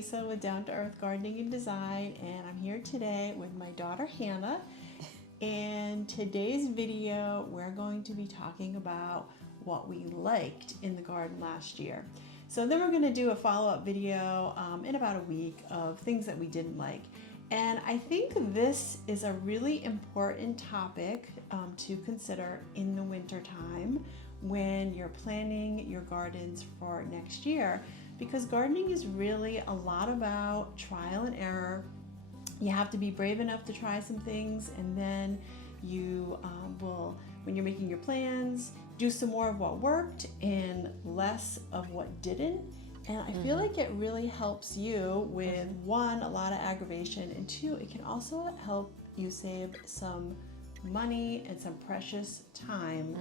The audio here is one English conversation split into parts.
Lisa with Down to Earth Gardening and Design, and I'm here today with my daughter Hannah. And today's video, we're going to be talking about what we liked in the garden last year. So then we're going to do a follow-up video in about a week of things that we didn't like. And I think this is a really important topic to consider in the winter time when you're planning your gardens for next year, because gardening is really a lot about trial and error. You have to be brave enough to try some things, and then you will, when you're making your plans, do some more of what worked and less of what didn't. And I feel like it really helps you with one, a lot of aggravation, and two, it can also help you save some money and some precious time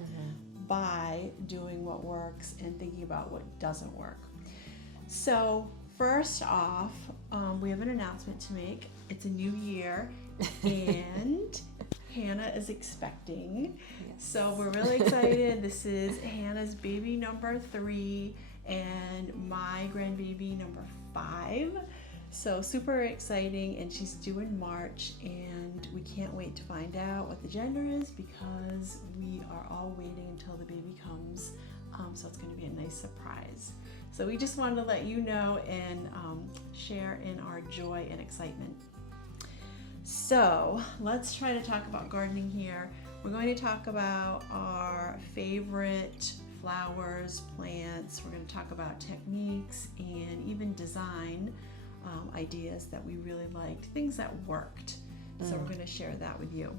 by doing what works and thinking about what doesn't work. So first off, we have an announcement to make. It's a new year and Hannah is expecting. Yes. So we're really excited. This is Hannah's baby number 3 and my grandbaby number 5. So super exciting, and she's due in March, and we can't wait to find out what the gender is because we are all waiting until the baby comes. So it's going to be a nice surprise. So we just wanted to let you know and share in our joy and excitement. So let's try to talk about gardening here. We're going to talk about our favorite flowers, plants. We're going to talk about techniques and even design ideas that we really liked, things that worked. So we're going to share that with you.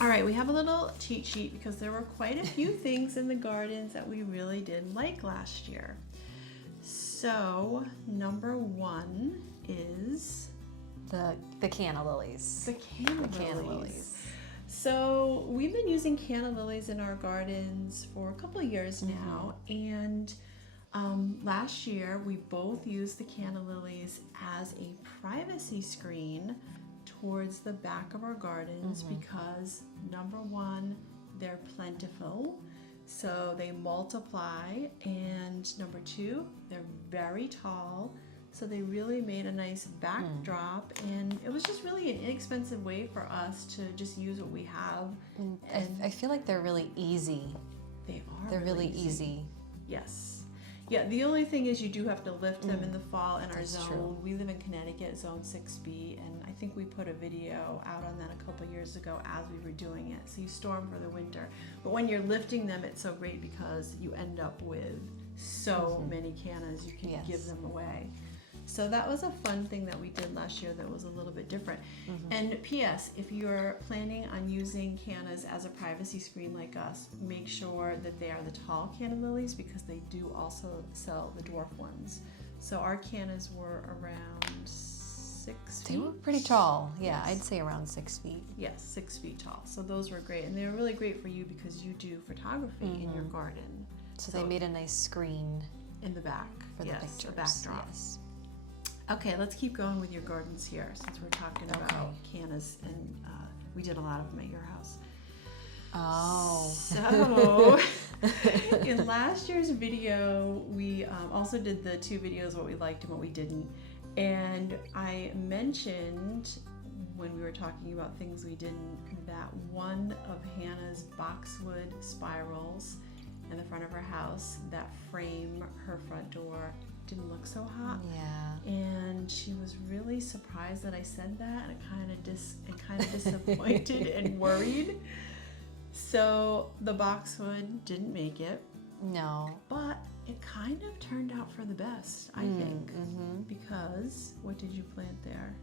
All right, we have a little cheat sheet because there were quite a few things in the gardens that we really didn't like last year. So number 1 is the canna lilies. The canna lilies. So we've been using canna lilies in our gardens for a couple of years now, and last year we both used the canna lilies as a privacy screen towards the back of our gardens because number 1, they're plentiful, so they multiply, and number 2, they're very tall, so they really made a nice backdrop, and it was just really an inexpensive way for us to just use what we have. And I feel like they're really easy. They are. They're really easy. Yes. Yeah, the only thing is you do have to lift them in the fall in our That's zone. true. We live in Connecticut, zone 6B, and I think we put a video out on that a couple years ago as we were doing it. So you store them for the winter. But when you're lifting them, it's so great because you end up with so many cannas, you can give them away. So that was a fun thing that we did last year that was a little bit different. And P.S., if you're planning on using cannas as a privacy screen like us, make sure that they are the tall canna lilies because they do also sell the dwarf ones. So our cannas were around 6 feet. They were pretty tall. Yeah, I'd say around 6 feet. Yes, 6 feet tall. So those were great. And they were really great for you because you do photography in your garden. So they made a nice screen in the back for the pictures. A backdrop. Yes. Okay, let's keep going with your gardens here since we're talking about cannas, and we did a lot of them at your house. Oh. So in last year's video, we also did the 2 videos, what we liked and what we didn't. And I mentioned when we were talking about things we didn't, that one of Hannah's boxwood spirals in the front of her house that frame her front door didn't look so hot. Yeah. And she was really surprised that I said that, and it kind of disappointed and worried. So the boxwood didn't make it. No. But it kind of turned out for the best, I think. Because what did you plant there?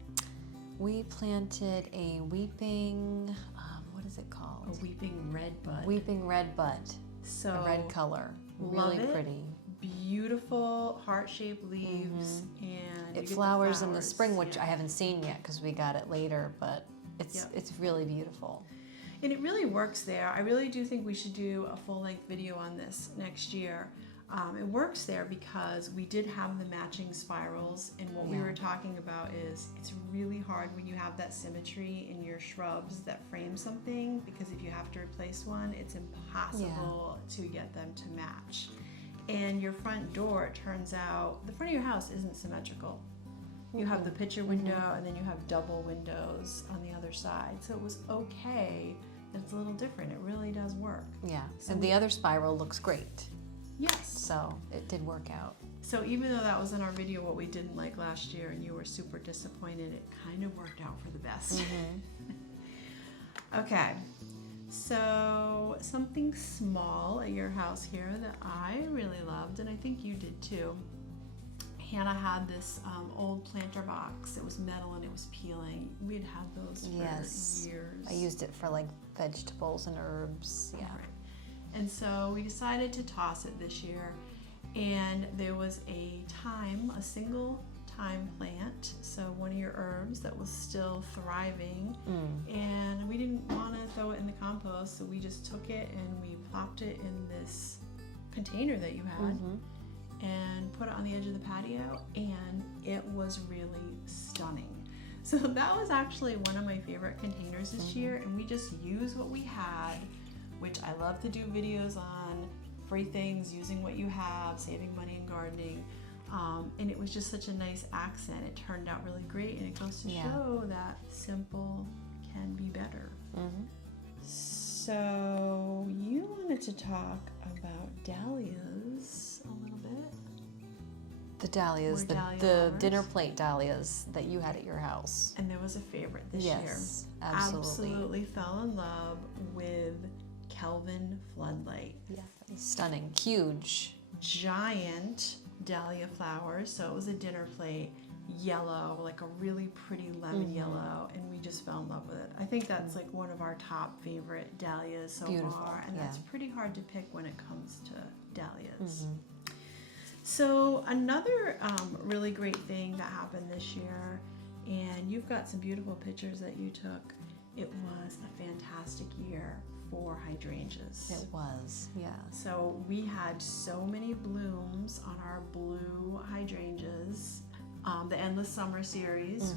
We planted a weeping, what is it called? A weeping red bud. Weeping red bud. So a red color. Really pretty. Beautiful heart-shaped leaves, and it flowers in the spring, which I haven't seen yet because we got it later, but it's really beautiful. And it really works there. I really do think we should do a full-length video on this next year. It works there because we did have the matching spirals, and what we were talking about is it's really hard when you have that symmetry in your shrubs that frame something, because if you have to replace one, it's impossible to get them to match. And your front door, it turns out, the front of your house isn't symmetrical. You have the picture window and then you have double windows on the other side. So it was okay that it's a little different. It really does work. Yeah, So and the other spiral looks great. Yes. So it did work out. So even though that was in our video what we didn't like last year and you were super disappointed, it kind of worked out for the best. Okay, so something small at your house here that I really loved, and I think you did too. Hannah had this old planter box. It was metal and it was peeling. We had had those for years. I used it for like vegetables and herbs. Yeah. Right. And so we decided to toss it this year. And there was a single thyme plant, so one of your herbs that was still thriving. And we didn't want to throw it in the compost, so we just took it and we plopped it in this container that you had. And put it on the edge of the patio, and it was really stunning. So that was actually one of my favorite containers this year, and we just used what we had, which I love to do videos on, free things, using what you have, saving money in gardening, and it was just such a nice accent. It turned out really great, and it goes to show that simple can be better. So you wanted to talk about dahlias a little bit. The dahlias, the dinner plate dahlias that you had at your house. And there was a favorite this year. Yes, absolutely. Absolutely fell in love with Kelvin Floodlight. Yeah, stunning, huge. Giant dahlia flowers. So it was a dinner plate, yellow, like a really pretty lemon yellow, and we just fell in love with it. I think that's like one of our top favorite dahlias so far, and that's pretty hard to pick when it comes to dahlias. So another really great thing that happened this year, and you've got some beautiful pictures that you took. It was a fantastic year for hydrangeas. It was, yeah. So we had so many blooms on our blue hydrangeas. The Endless Summer series,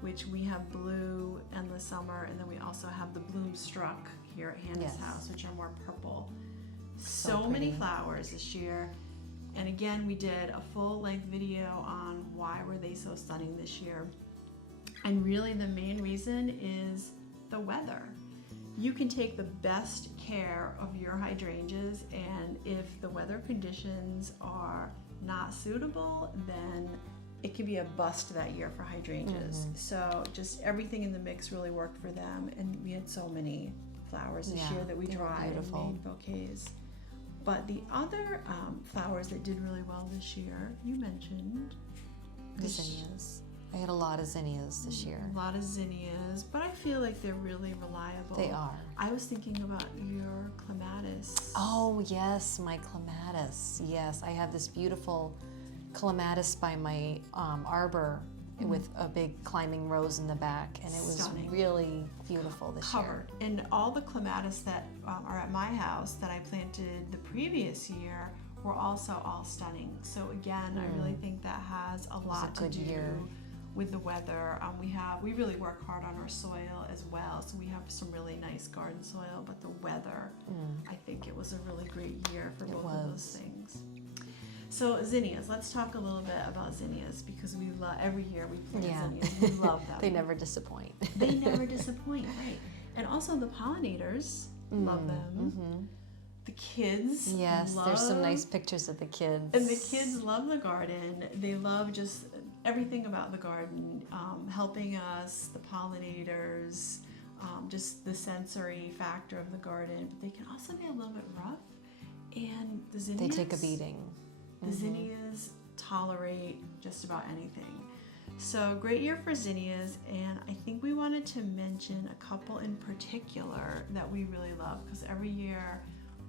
which we have blue Endless Summer, and then we also have the Bloom Struck here at Hannah's house, which are more purple. So many flowers this year. And again, we did a full-length video on why were they so stunning this year. And really the main reason is the weather. You can take the best care of your hydrangeas, and if the weather conditions are not suitable, then it could be a bust that year for hydrangeas. So just everything in the mix really worked for them, and we had so many flowers this year that we dried and made bouquets. But the other flowers that did really well this year, you mentioned the zinnias. I had a lot of zinnias this year. A lot of zinnias, but I feel like they're really reliable. They are. I was thinking about your clematis. Oh yes, my clematis. Yes, I have this beautiful clematis by my arbor with a big climbing rose in the back, and it was really beautiful this year. And all the clematis that are at my house that I planted the previous year were also all stunning. So again, I really think that has a lot to do with the weather. We really work hard on our soil as well, so we have some really nice garden soil, but the weather, I think it was a really great year for both of those things. So zinnias, let's talk a little bit about zinnias, because we love, every year we plant zinnias, we love them. They never disappoint. They never disappoint, right. And also the pollinators love them. The kids love, there's some nice pictures of the kids. And the kids love the garden. They love just everything about the garden, helping us, the pollinators, just the sensory factor of the garden. But they can also be a little bit rough. And the zinnias, they take a beating. The zinnias tolerate just about anything. So great year for zinnias, and I think we wanted to mention a couple in particular that we really love, because every year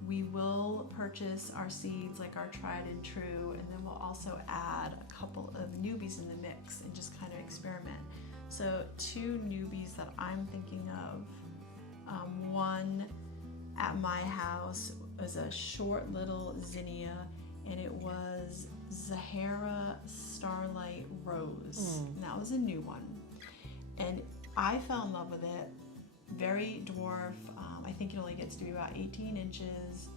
we will purchase our seeds, like our tried and true, and then we'll also add a couple of newbies in the mix and just kind of experiment. So two newbies that I'm thinking of, one at my house was a short little zinnia, and it was Zahara Starlight Rose. And that was a new one. And I fell in love with it. Very dwarf. I think it only gets to be about 18 inches.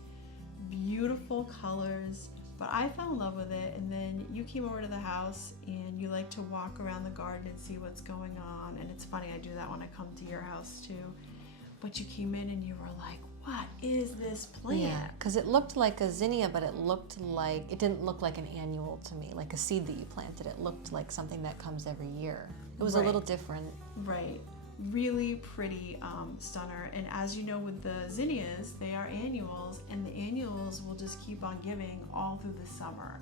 Beautiful colors. But I fell in love with it, and then you came over to the house and you like to walk around the garden and see what's going on. And it's funny, I do that when I come to your house too. But you came in and you were like, what is this plant? Yeah, because it looked like a zinnia, but it didn't look like an annual to me, like a seed that you planted. It looked like something that comes every year. It was a little different. Right. Really pretty stunner. And as you know, with the zinnias, they are annuals, and the annuals will just keep on giving all through the summer.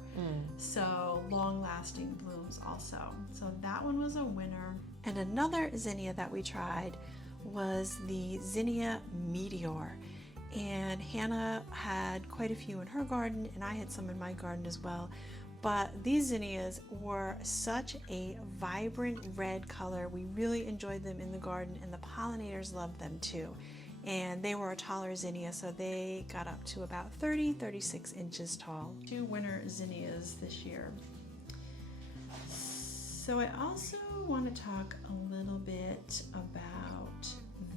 So long-lasting blooms also. So that one was a winner. And another zinnia that we tried was the Zinnia Meteor. And Hannah had quite a few in her garden, and I had some in my garden as well. But these zinnias were such a vibrant red color. We really enjoyed them in the garden, and the pollinators loved them too. And they were a taller zinnia, so they got up to about 36 inches tall. 2 winter zinnias this year. So I also want to talk a little bit about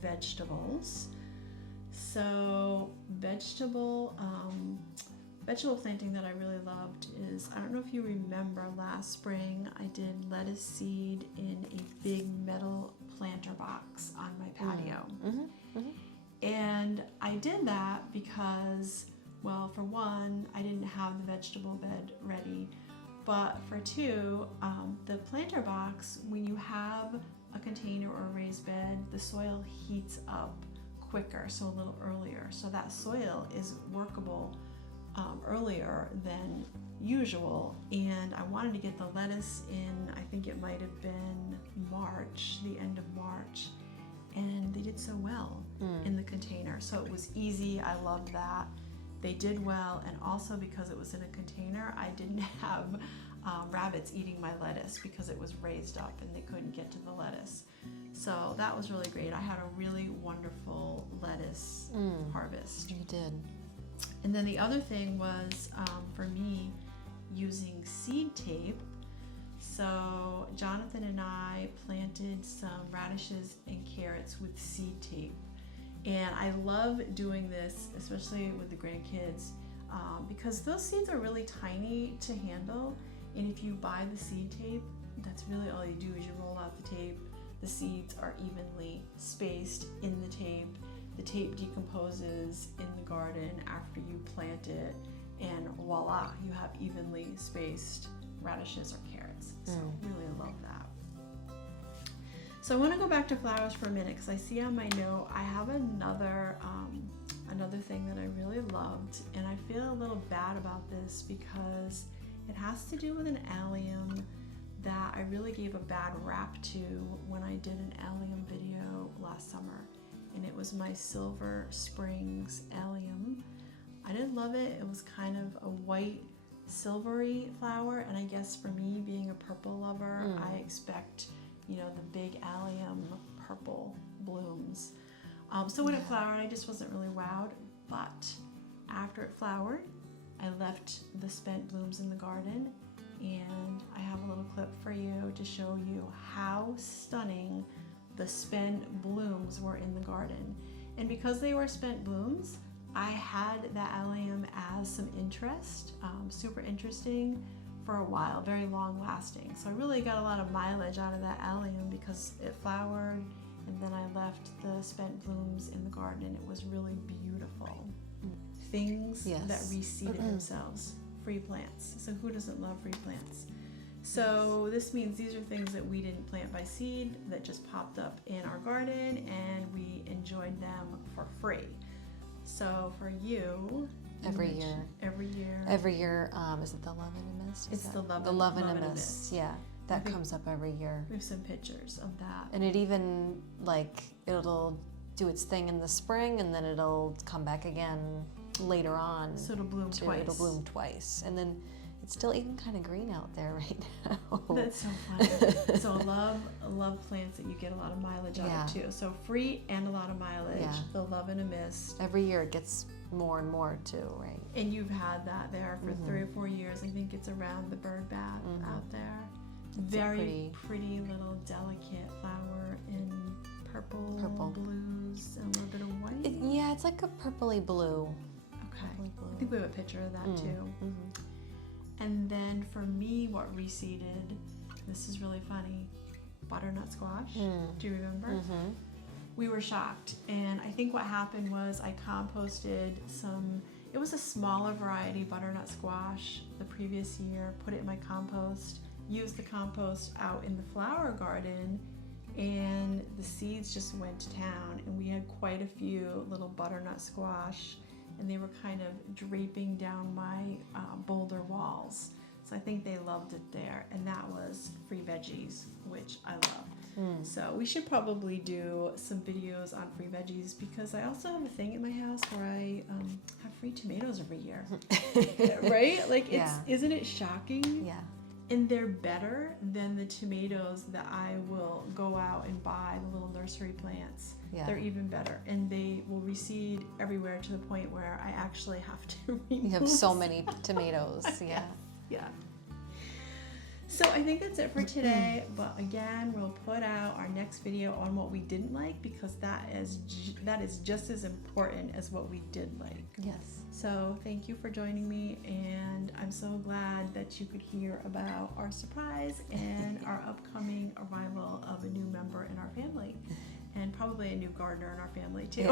vegetables. So vegetable planting that I really loved is, I don't know if you remember last spring, I did lettuce seed in a big metal planter box on my patio. And I did that because, well, for one, I didn't have the vegetable bed ready, but for two, the planter box, when you have a container or a raised bed, the soil heats up quicker, so a little earlier. So that soil is workable earlier than usual. And I wanted to get the lettuce in, I think it might have been March, the end of March. And they did so well in the container. So it was easy, I loved that. They did well, and also because it was in a container, I didn't have rabbits eating my lettuce because it was raised up and they couldn't get to the lettuce. So that was really great. I had a really wonderful lettuce harvest. You did. And then the other thing was, for me, using seed tape. So Jonathan and I planted some radishes and carrots with seed tape. And I love doing this, especially with the grandkids, because those seeds are really tiny to handle. And if you buy the seed tape, that's really all you do is you roll out the tape. The seeds are evenly spaced in the tape. The tape decomposes in the garden after you plant it, and voila, you have evenly spaced radishes or carrots. So really love that. So I want to go back to flowers for a minute because I see on my note I have another thing that I really loved, and I feel a little bad about this because it has to do with an allium that I really gave a bad rap to when I did an allium video last summer. And it was my Silver Springs allium. I didn't love it. It was kind of a white silvery flower, and I guess for me being a purple lover, I expect, you know, the big allium purple blooms. So when it flowered, I just wasn't really wowed, but after it flowered, I left the spent blooms in the garden, and I have a little clip for you to show you how stunning the spent blooms were in the garden. And because they were spent blooms, I had that allium as some interest, super interesting for a while, very long lasting. So I really got a lot of mileage out of that allium because it flowered, and then I left the spent blooms in the garden, and it was really beautiful. Things that reseeded themselves, free plants. So who doesn't love free plants? So this means these are things that we didn't plant by seed, that just popped up in our garden, and we enjoyed them for free. So for you, every year, is it the Love in a Mist? It's the Love in a Mist. Yeah, that comes up every year. We have some pictures of that. And it even, like, it'll do its thing in the spring, and then it'll come back again later on. So it'll bloom twice. It'll bloom twice, and then it's still even kind of green out there right now. That's so funny. So love plants that you get a lot of mileage out of too. So free and a lot of mileage. Yeah. The Love in a Mist. Every year it gets more and more too, right? And you've had that there for 3 or 4 years. I think it's around the bird bath out there. It's very pretty little delicate flower in purple, blues, and a little bit of white. It's like a purpley blue. Okay. I think we have a picture of that too. And then for me, what reseeded, this is really funny, butternut squash. Do you remember? Mm-hmm. We were shocked, and I think what happened was I composted some, it was a smaller variety butternut squash the previous year, put it in my compost, used the compost out in the flower garden, and the seeds just went to town, and we had quite a few little butternut squash, and they were kind of draping down my boulder walls. So I think they loved it there, and that was free veggies, which I love. So we should probably do some videos on free veggies, because I also have a thing at my house where I have free tomatoes every year. Right? Like, isn't it shocking? Yeah. And they're better than the tomatoes that I will go out and buy, the little nursery plants. Yeah. They're even better, and they will reseed everywhere to the point where I actually have to remove. You have so many tomatoes. Yeah. Yeah. So I think that's it for today, but again, we'll put out our next video on what we didn't like, because that is just as important as what we did like. Yes. So thank you for joining me, and I'm so glad that you could hear about our surprise and our upcoming arrival of a new member in our family, and probably a new gardener in our family too.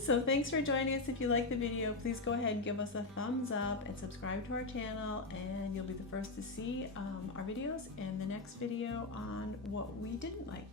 So thanks for joining us. If you like the video, please go ahead and give us a thumbs up and subscribe to our channel, and you'll be the first to see our videos and the next video on what we didn't like.